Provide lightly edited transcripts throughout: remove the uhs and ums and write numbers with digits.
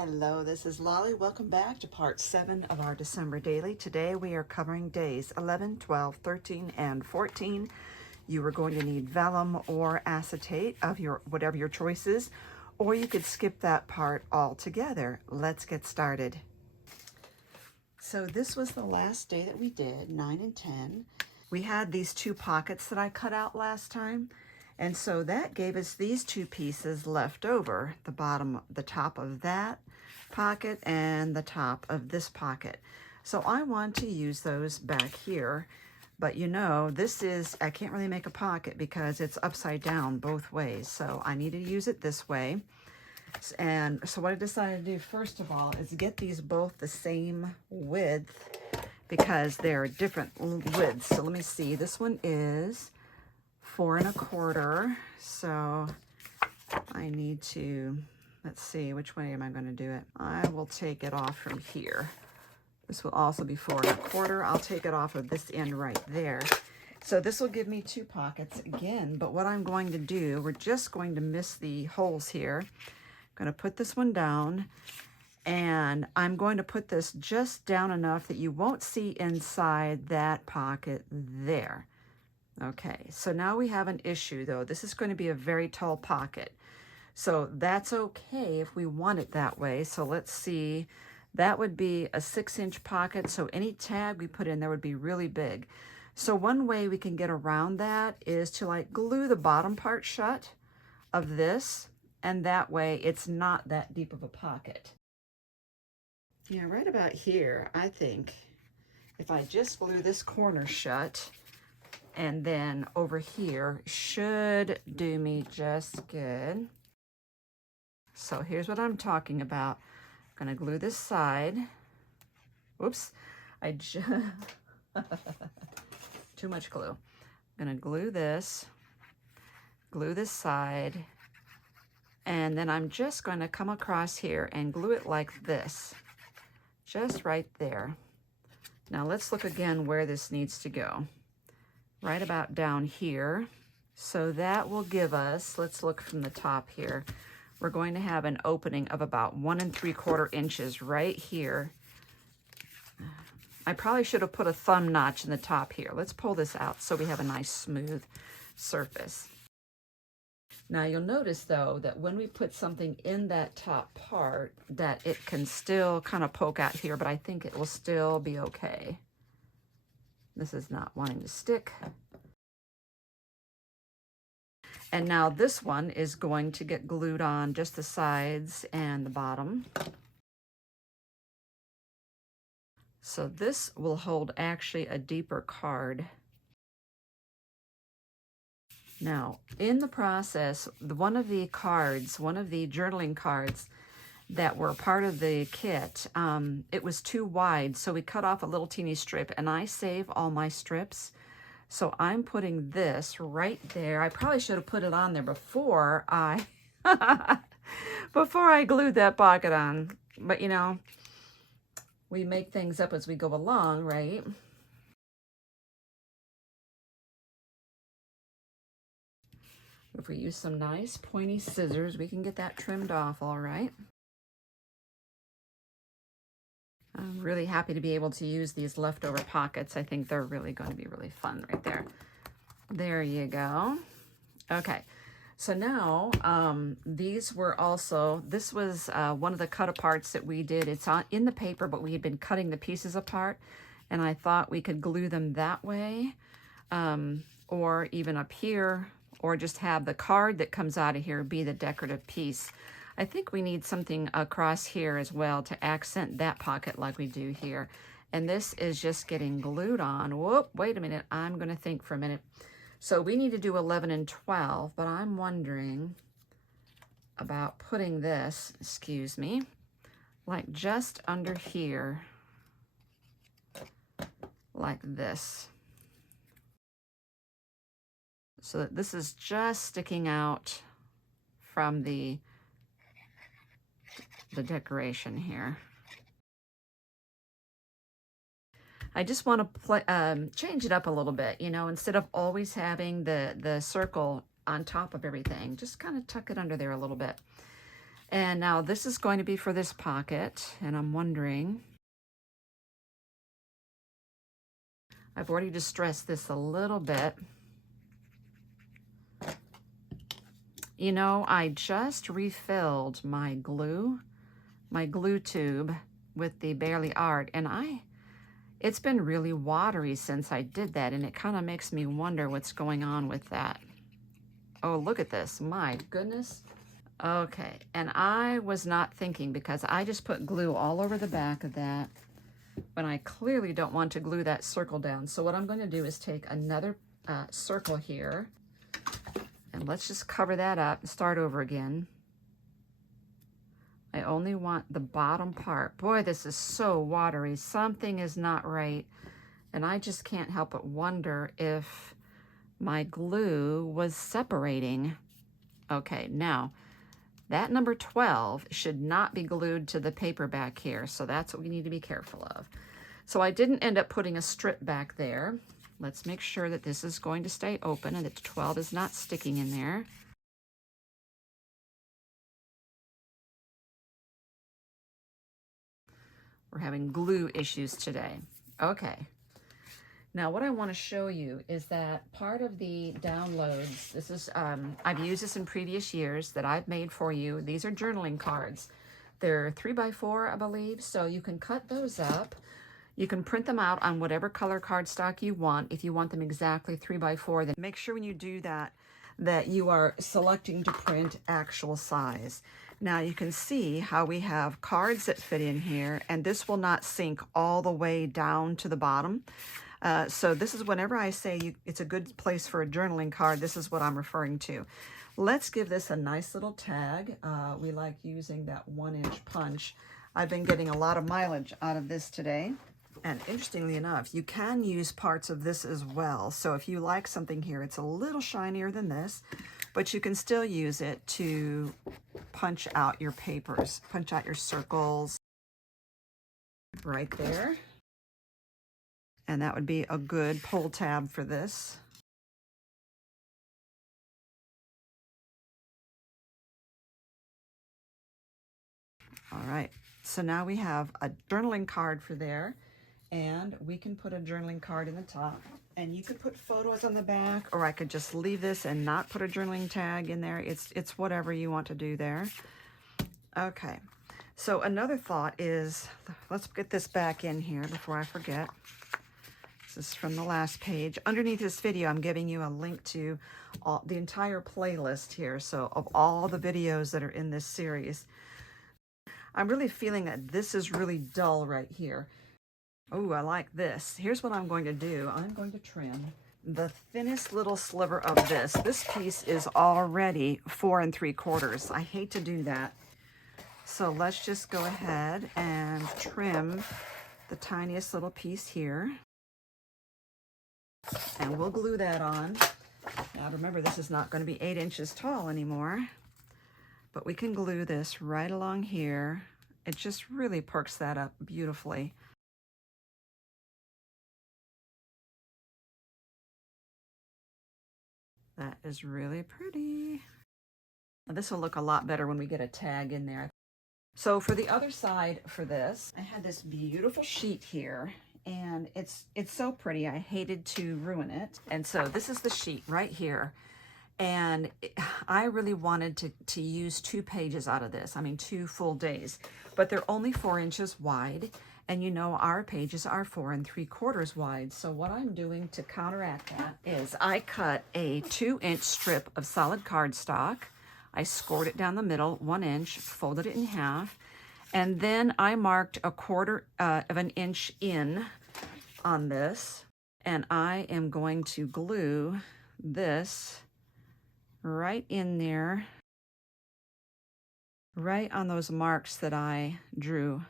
Hello, this is Lolly. Welcome back to part 7 of our December daily. Today we are covering days 11, 12, 13, and 14. You are going to need vellum or acetate of your whatever your choice is, or you could skip that part altogether. Let's get started. So this was the last day that we did, 9 and 10. We had these 2 pockets that I cut out last time. And so that gave us these 2 pieces left over, the top of that pocket and the top of this pocket. So I want to use those back here, but you know, I can't really make a pocket because it's upside down both ways. So I need to use it this way. And so what I decided to do first of all is get these both the same width because they're different widths. So let me see, this one is 4 1/4, so I need to, let's see, which way am I going to do it? I will take it off from here. This will also be 4 1/4. I'll take it off of this end right there. So this will give me 2 pockets again, but what I'm going to do, we're just going to miss the holes here. I'm going to put this one down, and I'm going to put this just down enough that you won't see inside that pocket there. Okay, so now we have an issue though. This is going to be a very tall pocket. So that's okay if we want it that way. So let's see, that would be a 6-inch pocket. So any tag we put in there would be really big. So one way we can get around that is to like glue the bottom part shut of this. And that way it's not that deep of a pocket. Yeah, right about here, I think if I just glue this corner shut, and then over here should do me just good. So here's what I'm talking about. I'm gonna glue this side. Whoops, too much glue. I'm gonna glue this side, and then I'm just going to come across here and glue it like this, just right there. Now let's look again where this needs to go. Right about down here. So that will give us, let's look from the top here. We're going to have an opening of about 1 3/4 inches right here. I probably should have put a thumb notch in the top here. Let's pull this out so we have a nice smooth surface. Now you'll notice though that when we put something in that top part that it can still kind of poke out here, but I think it will still be okay. This is not wanting to stick. And now this one is going to get glued on just the sides and the bottom. So this will hold actually a deeper card. Now, in the process, one of the journaling cards that were part of the kit, it was too wide, so we cut off a little teeny strip, and I save all my strips. So I'm putting this right there. I probably should have put it on there before I glued that pocket on. But you know, we make things up as we go along, right? If we use some nice pointy scissors, we can get that trimmed off all right. I'm really happy to be able to use these leftover pockets. I think they're really going to be really fun right there. There you go. Okay, so now this was one of the cut aparts that we did. It's in the paper, but we had been cutting the pieces apart, and I thought we could glue them that way, or even up here, or just have the card that comes out of here be the decorative piece. I think we need something across here as well to accent that pocket like we do here. And this is just getting glued on. Whoop, wait a minute, I'm gonna think for a minute. So we need to do 11 and 12, but I'm wondering about putting this, excuse me, like just under here, like this. So that this is just sticking out from the decoration here. I just want to change it up a little bit, you know, instead of always having the circle on top of everything, just kind of tuck it under there a little bit. And now this is going to be for this pocket, and I'm wondering, I've already distressed this a little bit. You know, I just refilled my glue tube with the Barely Art, and it's been really watery since I did that, and it kind of makes me wonder what's going on with that. Oh, look at this, my goodness. Okay, and I was not thinking, because I just put glue all over the back of that when I clearly don't want to glue that circle down. So what I'm going to do is take another circle here, and let's just cover that up and start over again. I only want the bottom part. Boy, this is so watery. Something is not right, and I just can't help but wonder if my glue was separating. Okay, now, that number 12 should not be glued to the paper back here, so that's what we need to be careful of. So I didn't end up putting a strip back there. Let's make sure that this is going to stay open and that the 12 is not sticking in there. We're having glue issues today. Okay. Now what I want to show you is that part of the downloads, this is, I've used this in previous years that I've made for you. These are journaling cards. They're 3x4, I believe, so you can cut those up. You can print them out on whatever color cardstock you want. If you want them exactly 3x4, then make sure when you do that, that you are selecting to print actual size. Now you can see how we have cards that fit in here, and this will not sink all the way down to the bottom. So this is whenever I say it's a good place for a journaling card, this is what I'm referring to. Let's give this a nice little tag. We like using that 1-inch punch. I've been getting a lot of mileage out of this today. And interestingly enough, you can use parts of this as well. So if you like something here, it's a little shinier than this, but you can still use it to punch out your papers, punch out your circles right there. And that would be a good pull tab for this. All right, so now we have a journaling card for there, and we can put a journaling card in the top, and you could put photos on the back, or I could just leave this and not put a journaling tag in there. It's whatever you want to do there. Okay, so another thought is, let's get this back in here before I forget. This is from the last page. Underneath this video, I'm giving you a link to the entire playlist here, so of all the videos that are in this series. I'm really feeling that this is really dull right here. Oh, I like this. Here's what I'm going to do. I'm going to trim the thinnest little sliver of this. This piece is already 4 3/4. I hate to do that. So let's just go ahead and trim the tiniest little piece here. And we'll glue that on. Now remember, this is not going to be 8 inches tall anymore, but we can glue this right along here. It just really perks that up beautifully. That is really pretty. Now, this will look a lot better when we get a tag in there. So for the other side for this, I had this beautiful sheet here, and it's so pretty. I hated to ruin it. And so this is the sheet right here. And I really wanted to use 2 pages out of this. I mean, 2 full days, but they're only 4 inches wide. And you know, our pages are 4 3/4 wide. So what I'm doing to counteract that is I cut a 2-inch strip of solid cardstock. I scored it down the middle, 1 inch, folded it in half. And then I marked 1/4 of an inch in on this. And I am going to glue this right in there, right on those marks that I drew.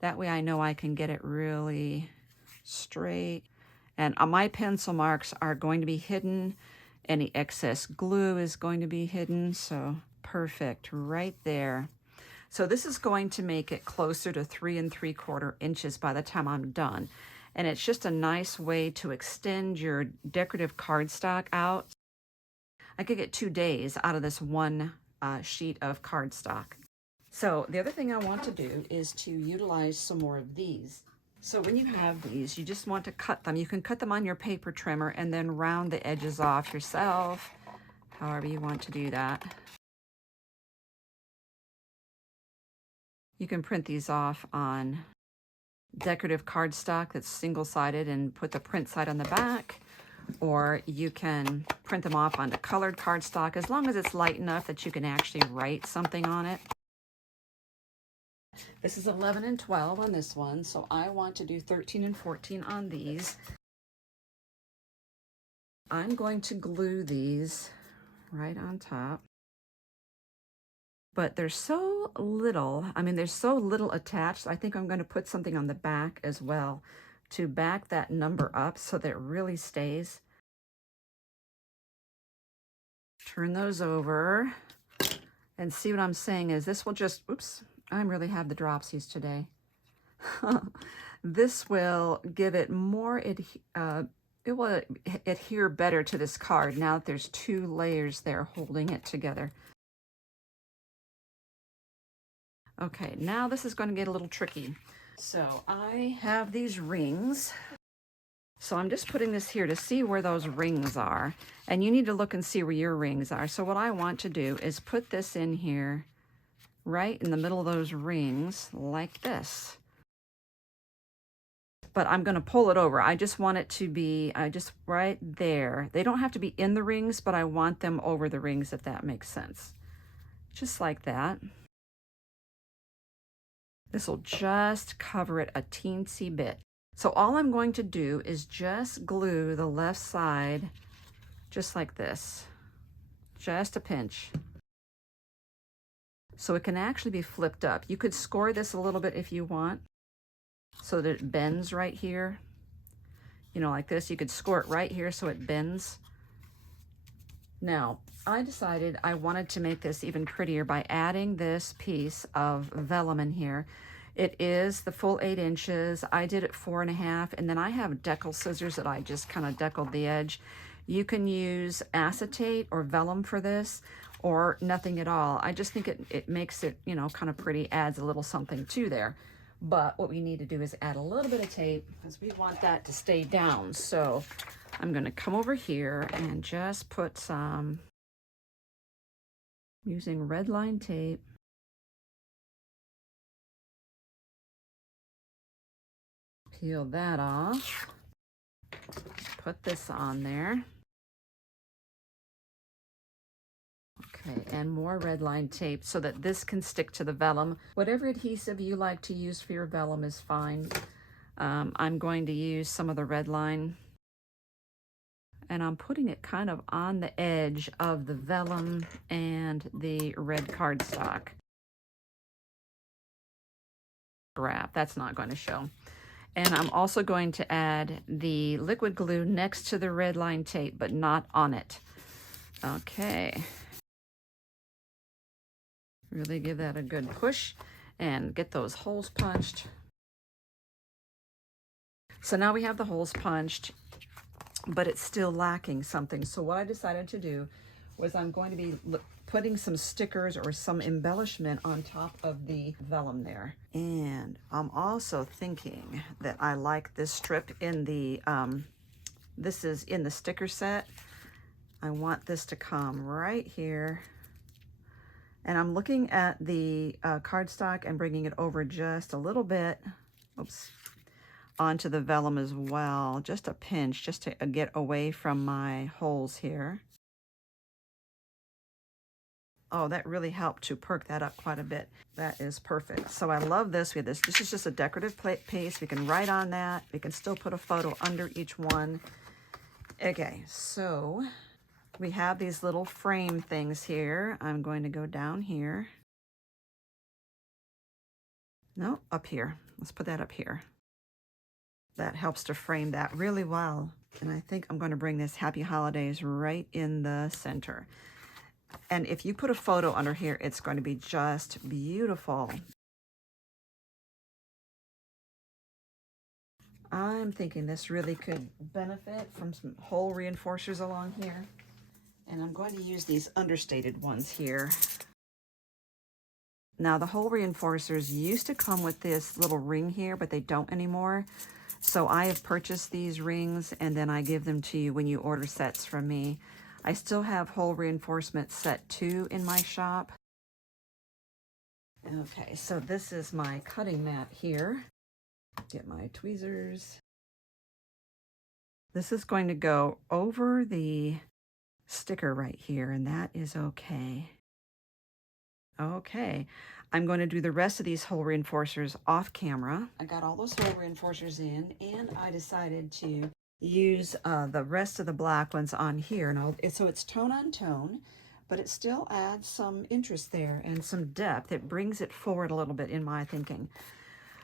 That way I know I can get it really straight. And my pencil marks are going to be hidden. Any excess glue is going to be hidden. So perfect right there. So this is going to make it closer to 3 3/4 inches by the time I'm done. And it's just a nice way to extend your decorative cardstock out. I could get 2 days out of this one sheet of cardstock. So the other thing I want to do is to utilize some more of these. So when you have these, you just want to cut them. You can cut them on your paper trimmer and then round the edges off yourself, however you want to do that. You can print these off on decorative cardstock that's single-sided and put the print side on the back, or you can print them off onto colored cardstock as long as it's light enough that you can actually write something on it. This is 11 and 12 on this one, so I want to do 13 and 14 on these. I'm going to glue these right on top. But there's so little, I mean, there's so little attached. I think I'm going to put something on the back as well to back that number up so that it really stays. Turn those over and see what I'm saying is this will just, oops, I really have the dropsies today. This will give it more, it will adhere better to this card now that there's two layers there holding it together. Okay, now this is going to get a little tricky. So I have these rings. So I'm just putting this here to see where those rings are. And you need to look and see where your rings are. So what I want to do is put this in here, right in the middle of those rings, like this. But I'm going to pull it over. I just want it to be just right there. They don't have to be in the rings, but I want them over the rings, if that makes sense. Just like that. This will just cover it a teensy bit. So all I'm going to do is just glue the left side just like this. Just a pinch. So it can actually be flipped up. You could score this a little bit if you want, so that it bends right here. You know, like this. You could score it right here so it bends. Now, I decided I wanted to make this even prettier by adding this piece of vellum in here. It is the full 8 inches. I did it 4.5, and then I have decal scissors that I just kind of deckled the edge. You can use acetate or vellum for this, or nothing at all. I just think it makes it, you know, kind of pretty, adds a little something to there. But what we need to do is add a little bit of tape because we want that to stay down. So I'm going to come over here and just put some, using red line tape, peel that off, put this on there. Okay, and more red line tape so that this can stick to the vellum. Whatever adhesive you like to use for your vellum is fine. I'm going to use some of the red line, and I'm putting it kind of on the edge of the vellum and the red cardstock. Wrap, that's not going to show. And I'm also going to add the liquid glue next to the red line tape, but not on it. Okay. Really give that a good push and get those holes punched. So now we have the holes punched, but it's still lacking something. So what I decided to do was I'm going to be putting some stickers or some embellishment on top of the vellum there. And I'm also thinking that I like this strip in the, this is in the sticker set. I want this to come right here. And I'm looking at the cardstock and bringing it over just a little bit, oops, onto the vellum as well. Just a pinch, just to get away from my holes here. Oh, that really helped to perk that up quite a bit. That is perfect. So I love this. We have this. This is just a decorative piece. We can write on that. We can still put a photo under each one. Okay, so we have these little frame things here. I'm going to go down here. No, up here. Let's put that up here. That helps to frame that really well. And I think I'm going to bring this Happy Holidays right in the center. And if you put a photo under here, it's going to be just beautiful. I'm thinking this really could benefit from some hole reinforcers along here. And I'm going to use these understated ones here. Now the hole reinforcers used to come with this little ring here, but they don't anymore. So I have purchased these rings and then I give them to you when you order sets from me. I still have hole reinforcement set 2 in my shop. Okay, so this is my cutting mat here. Get my tweezers. This is going to go over the sticker right here, and that is okay. Okay, I'm going to do the rest of these hole reinforcers off camera. I got all those hole reinforcers in, and I decided to use the rest of the black ones on here. And so it's tone on tone, but it still adds some interest there and some depth. It brings it forward a little bit in my thinking.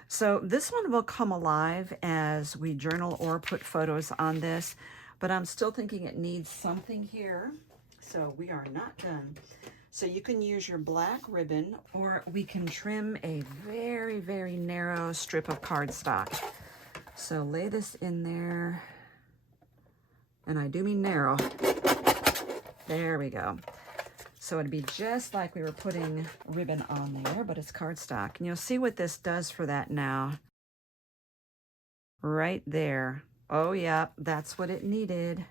So this one will come alive as we journal or put photos on this, but I'm still thinking it needs something here. So we are not done. So you can use your black ribbon, or we can trim a very, very narrow strip of cardstock. So lay this in there, and I do mean narrow. There we go. So it'd be just like we were putting ribbon on there, but it's cardstock. And you'll see what this does for that now. Right there. Oh yeah, that's what it needed.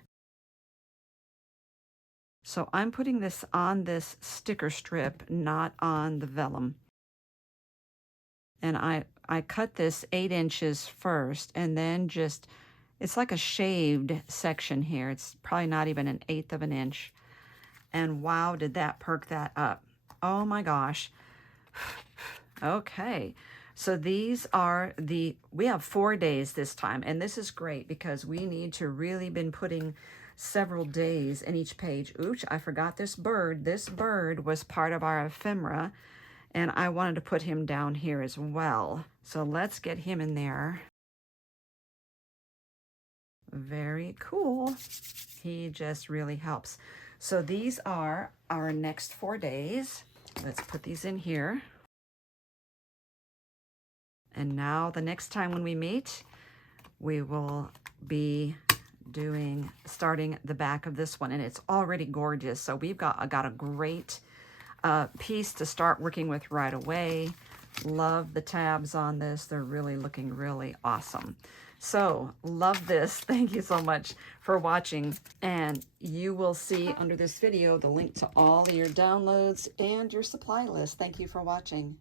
So I'm putting this on this sticker strip, not on the vellum. And I cut this 8 inches first, and then just, it's like a shaved section here. It's probably not even 1/8 of an inch. And wow, did that perk that up. Oh my gosh. Okay, so these are we have 4 days this time, and this is great because we need to really been putting several days in each page. Oops, I forgot this bird. This bird was part of our ephemera, and I wanted to put him down here as well. So let's get him in there. Very cool. He just really helps. So these are our next 4 days. Let's put these in here. And now the next time when we meet, we will be starting the back of this one, and it's already gorgeous. So we've got a great piece to start working with right away. Love the tabs on this. They're really looking really awesome. So love this. Thank you so much for watching, and you will see under this video the link to all your downloads and your supply list. Thank you for watching.